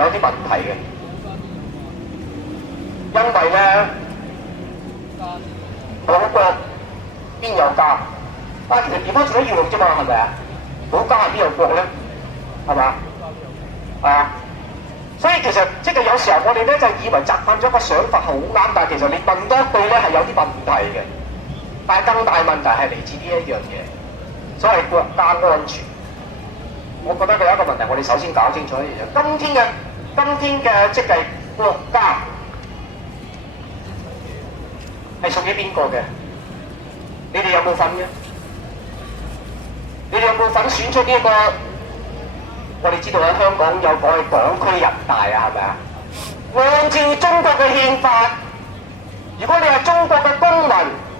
有啲問題嘅，因為咧我國邊有家？但係其實點解自己要用啫嘛？係咪啊？冇家邊有國咧？係嘛？啊！所以其實即係有時候我哋咧就以為習慣咗個想法好啱，但係其實你問多一句咧係有啲問題嘅。但係更大問題係嚟自呢一樣嘢，所謂國家安全。我覺得佢有一個問題，我哋首先搞清楚一樣嘢。今天嘅即係國家係屬於邊個嘅？你哋有冇份嘅？你哋有冇份選出呢一個？我哋知道喺香港有講係港區人大啊，係咪啊？按照中國嘅憲法，如果你係中國嘅公民，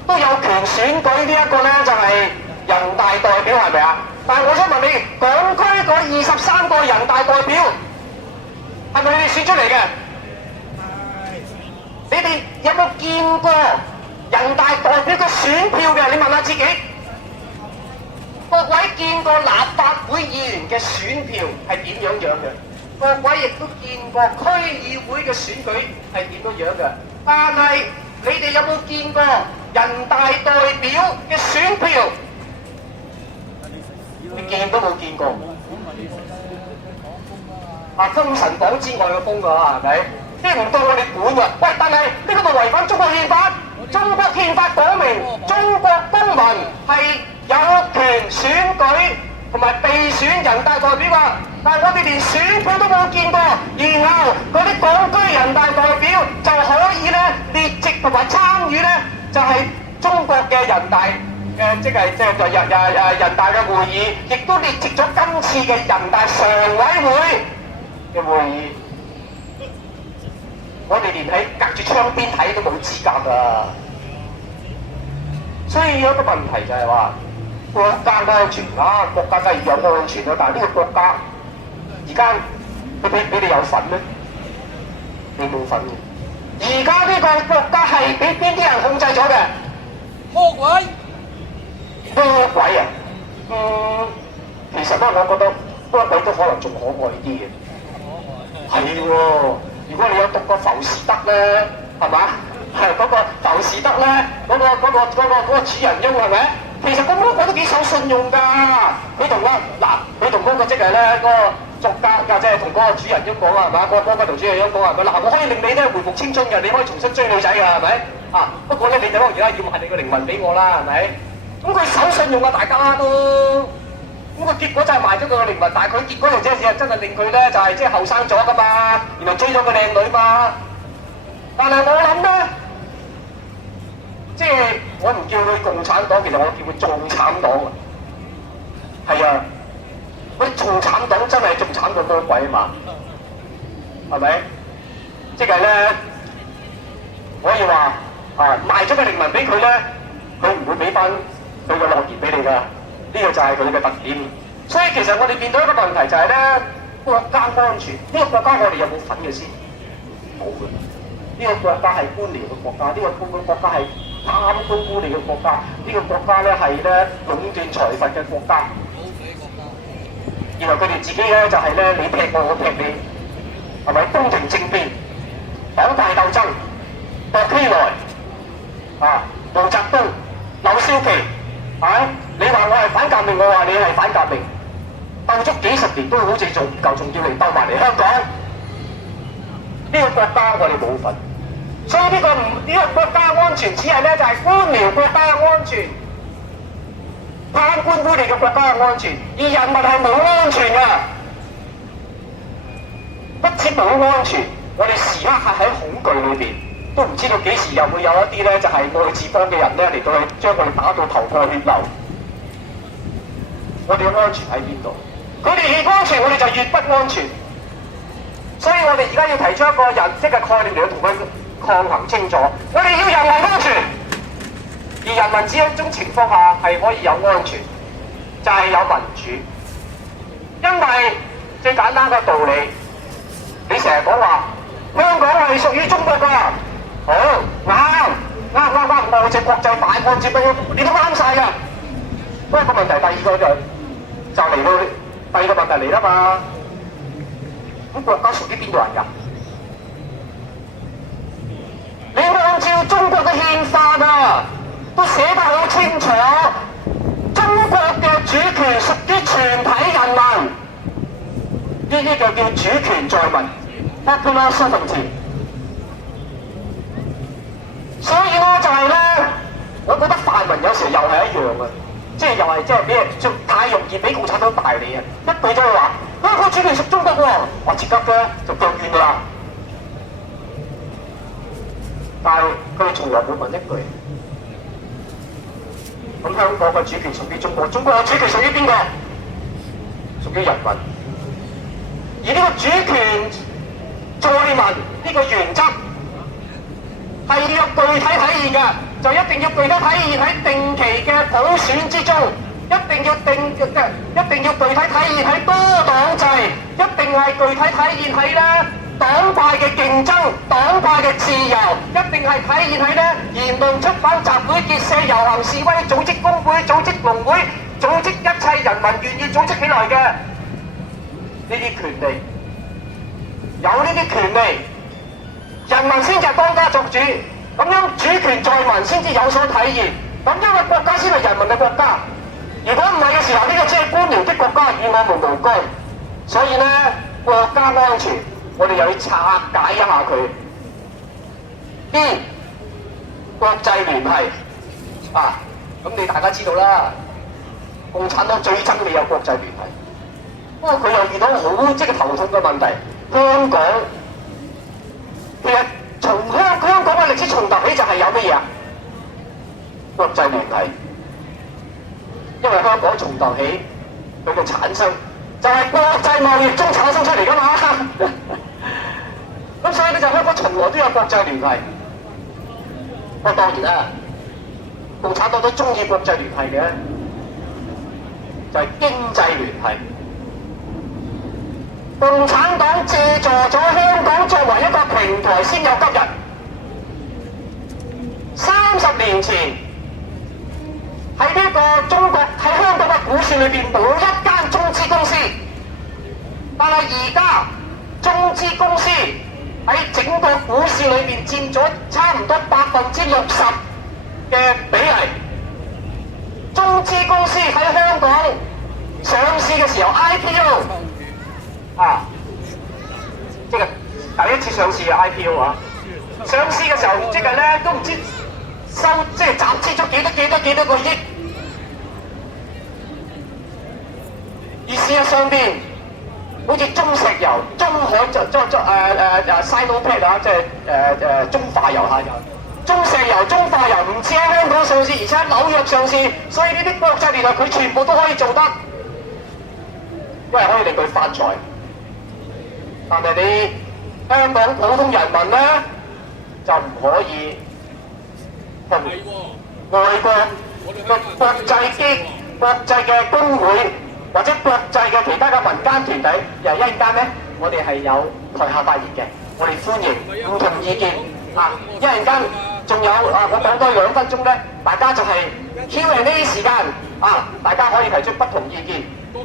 都有權選舉呢一個咧，就係人大代表，係咪啊？但係我想問你，港區嗰23個人大代表係咪你哋選出嚟嘅？你哋有冇見過人大代表嘅選票嘅？你問下自己。各位見過立法會議員嘅選票係點樣樣嘅？各位亦都見過區議會嘅選舉係點樣樣嘅？但係你哋有冇見過人大代表嘅選票？你見都冇見過。啊，封神榜之外嘅封㗎，係咪？即係唔到我哋管㗎。喂，但係呢個咪違反中國憲法？中國憲法講明，中國公民係有權選舉同埋被選人大代表啊！但係我哋連選票都冇見過，然後嗰啲港區人大代表就可以咧列席同埋參與咧，就係中國嘅人大即係人大嘅會議，亦都列席咗今次嘅人大常委會嘅會議。我哋連喺隔住窗邊睇都冇資格㗎，所以有一個問題就係話國家安全啊，國家梗係有安全啦，但係呢個國家而家俾你有份咩？你冇份嘅。而家呢個國家係俾邊啲人控制咗嘅？魔鬼！魔鬼啊！其實咧，我覺得魔鬼都可能仲可愛啲嘅。係喎。如果你有讀過浮士德咧，係嘛？係嗰個浮士德咧，嗰個主人翁係咪？其實個魔鬼都幾守信用㗎。佢同嗰個即係咧嗰個作家，即係同嗰個主人翁講啊，係嘛？嗰個同主人翁講啊，嗱，我可以令你咧回復青春嘅，你可以重新追女仔㗎，係咪？啊，不過咧你就而家要賣你個靈魂俾我啦，係咪？咁佢守信用啊，大家都。咁個結果就係賣咗佢個靈魂，但係佢結果又真係令佢咧就係即係後生咗㗎嘛，原來追咗個靚女嘛。但係我諗咧，即係我唔叫佢共產黨，其實我叫佢仲產黨啊。係啊，嗰啲仲產黨真係仲慘過魔鬼啊嘛，係咪？即係咧，可以話啊賣咗個靈魂俾佢咧，佢唔會俾翻佢個樂言俾你㗎。呢個就係佢嘅特點，所以其實我哋見到一個問題就係咧，國家安全呢個國家我哋有冇份嘅先？冇嘅。呢個國家係官僚嘅國家，呢個國家係貪官污吏嘅國家，呢個國家咧係咧壟斷財閥嘅國家。然後佢哋自己咧就係咧你劈我，我劈你，係咪？宮廷政變、黨派鬥爭、薄熙來啊、毛澤東、劉少奇，係你話我係反革命，我話你係反革命，鬥足幾十年都好似仲唔夠，仲要嚟鬥埋嚟香港。呢個國家我哋冇份，所以呢個國家安全只係咧就係官僚國家安全、貪官污吏嘅國家安全，而人民係冇安全㗎，不止冇安全，我哋時刻係喺恐懼裏邊，都唔知道幾時又會有一啲咧就係愛治邦嘅人咧嚟到去將我哋打到頭破血流。我哋嘅安全喺邊度？佢哋越安全，我哋就越不安全。所以我哋而家要提出一個人式嘅概念嚟同佢抗衡清楚。我哋要人民安全，而人民只有一種情況下係可以有安全，就係有民主。因為最簡單嘅道理，你成日講話香港係屬於中國㗎，好啱，我隻國際大案接俾你都啱晒㗎。不過個問題第二個就嚟到第二個問題嚟啦嘛。咁國家屬於邊個人㗎？你按照中國嘅憲法啊，都寫得好清楚，中國嘅主權屬於全體人民，呢啲就叫主權在民 （popular sovereignty）。所以咧就係咧，我覺得泛民有時又係一樣嘅，即係又係即係俾人太容易俾共產黨大你啊！一句就係話香港主權屬中國喎，我即刻咧就腳軟㗎啦。但係佢哋從來冇問一句，咁香港嘅主權屬於中國，中國嘅主權屬於邊個？屬於人民。而呢個主權在民呢個原則係要具體體現嘅，就一定要具體體現喺定期嘅普選之中，一定要具體體現喺多黨制，一定係具體體現喺咧黨派嘅競爭、黨派嘅自由，一定係體現喺咧言論、出版、集會、結社、遊行、示威、組織工會、組織農會、組織一切人民願意組織起來嘅呢啲權利。有呢啲權利，人民先至係當家作主，咁樣主權在民先至有所體現，咁樣嘅國家先係人民嘅國家。如果唔係嘅時候，呢個只係官僚的國家，與我們無關。所以咧，國家安全我哋又要拆解一下佢。國際聯繫啊，咁你大家知道啦，共產黨最憎你有國際聯繫，不過佢又遇到好即係頭痛嘅問題。香港其實從香港嘅歷史從頭起就係有乜嘢啊？國際聯繫，因為香港從頭起佢嘅產生就係國際貿易中產生出嚟㗎嘛。咁所以咧就香港從來都有國際聯繫。不過當然啦，共產黨都中意國際聯繫嘅，就係經濟聯繫。共產黨借助咗香港作為一個平台，先有今日。30年前喺呢個中國喺香港嘅股市裏邊冇一間中資公司，但係而家中資公司喺整個股市裏邊佔咗差唔多60%嘅比例。中資公司喺香港上市嘅時候 IPO。即係第一次上市嘅 IPO 啊！上市嘅時候，即係咧都唔知即係集資咗幾多個億。而事實上邊，好似中石油、中海Sinopec 啊，即係中化油下游、中石油、中化油唔止喺香港上市，而且喺紐約上市，所以呢啲國際聯繫佢全部都可以做得，因為可以令佢發財。但係你香港普通人民咧就唔可以同外國嘅國際嘅工會或者國際嘅其他嘅民間團體，又一陣間咧，我哋係有台下發言嘅，我哋歡迎唔同意見啊！一陣間仲有我講多2分鐘咧，大家就係 Q&A 時間啊！大家可以提出不同意見，不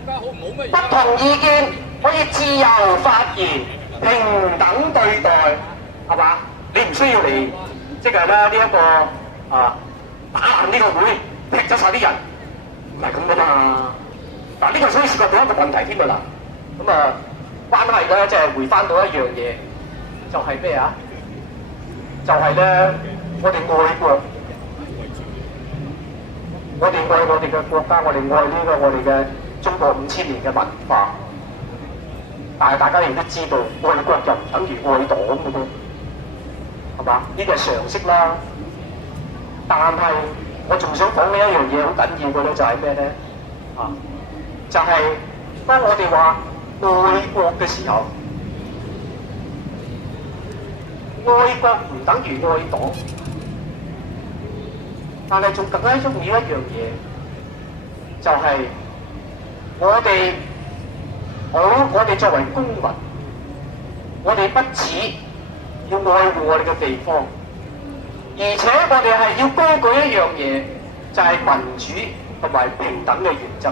同意見可以自由發言，平等對待，係嘛？你唔需要嚟即係咧呢一個打爛呢個會，踢走晒啲人，唔係咁噶嘛。嗱，呢個所以涉及到一個問題添㗎啦。咁關係咧即係回翻到一樣嘢，就係咩啊？就係咧，我哋愛國，我哋愛我哋嘅國家，我哋愛呢個我哋嘅中國5000年嘅文化。但係大家亦都知道，愛國就唔等於愛黨嘅噃，係嘛？呢個係常識啦。但係我仲想講嘅一樣嘢好緊要嘅咧，就係咩咧？就係當我哋話愛國嘅時候，愛國唔等於愛黨，但係仲更加重要一樣嘢，就係我哋作為公民，我哋不止要愛護我哋嘅地方，而且我哋係要高舉一樣嘢，就係民主同埋平等嘅原則。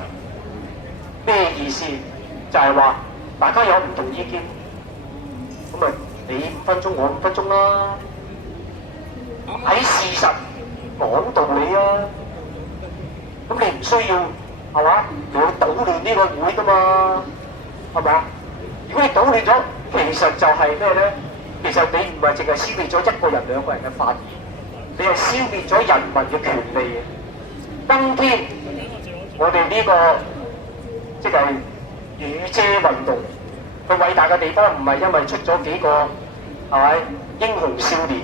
咩意思？就係話大家有唔同意見，咁咪你5分鐘，我5分鐘啦。睇事實，講道理啊！咁你唔需要係嘛？你要搗亂呢個會㗎嘛？係咪啊？如果你搗亂咗，其實就係咩咧？其實你唔係淨係消滅咗1個人、2個人嘅發言，你係消滅咗人民嘅權利嘅。今天我哋呢個即係雨遮運動，佢偉大嘅地方唔係因為出咗幾個係咪英雄少年，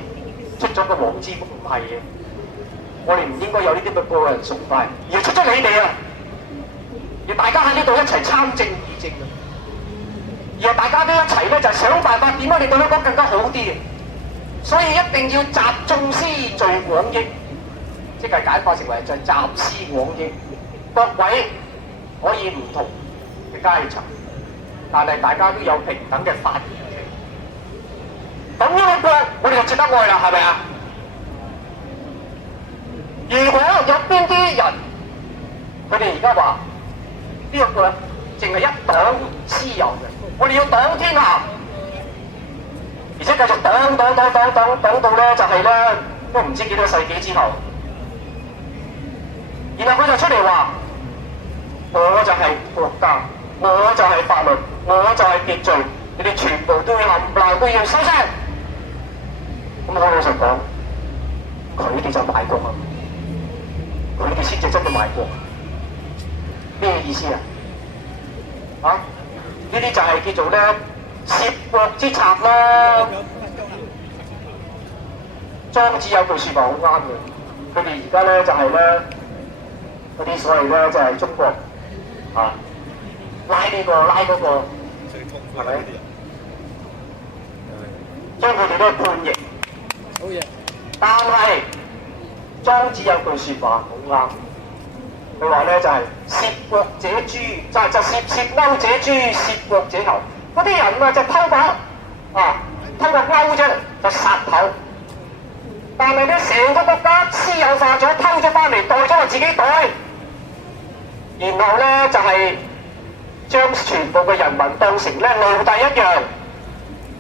出咗個黃之鋒，唔係嘅。我哋唔應該有呢啲嘅個人崇拜，而出咗你哋啊！而大家喺呢度一齊參政議政啊！而大家都一齊咧就想辦法點樣令到香港更加好啲嘅，所以一定要集眾思聚廣益，即係簡化成為就係集思廣益。各位可以唔同嘅階層，但係大家都有平等嘅發言權。咁呢個國我哋就值得愛啦，係咪啊？如果有邊啲人，佢哋而家話呢個國淨係一黨私有嘅。我哋要黨天下，而且繼續黨到咧就係咧都唔知幾多世紀之後，然後佢就出嚟話：我就係國家，我就係法律，我就係秩序，你哋全部都要冚唪唥都要收聲。咁我老實講，佢哋就賣國啊！佢哋先至真嘅賣國，咩意思啊？啊？呢啲就係叫做咧攝國之策啦。莊子有句説話好啱嘅，佢哋而家咧就係咧嗰啲所謂咧就係中國啊拉呢個拉嗰個，係咪？將佢哋咧判刑。好嘢。但係莊子有句説話好啱。佢話咧就係攝國者誅，就攝鈎者誅，攝國者囚。嗰啲人啊就偷跑啊，偷個鈎啫就殺頭。但係咧成個國家私有化咗，偷咗翻嚟袋咗落自己袋，然後咧就係將全部嘅人民當成咧奴隸一樣。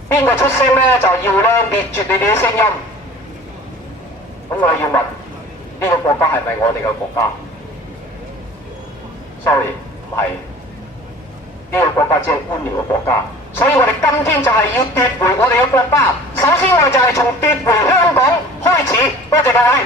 邊個出聲咧就要咧滅絕你哋嘅聲音。咁我要問呢個國家係咪我哋嘅國家？Sorry， 唔係，呢個國家只係官僚嘅國家，所以我哋今天就係要奪回我哋嘅國家。首先我哋就係從奪回香港開始。多謝各位。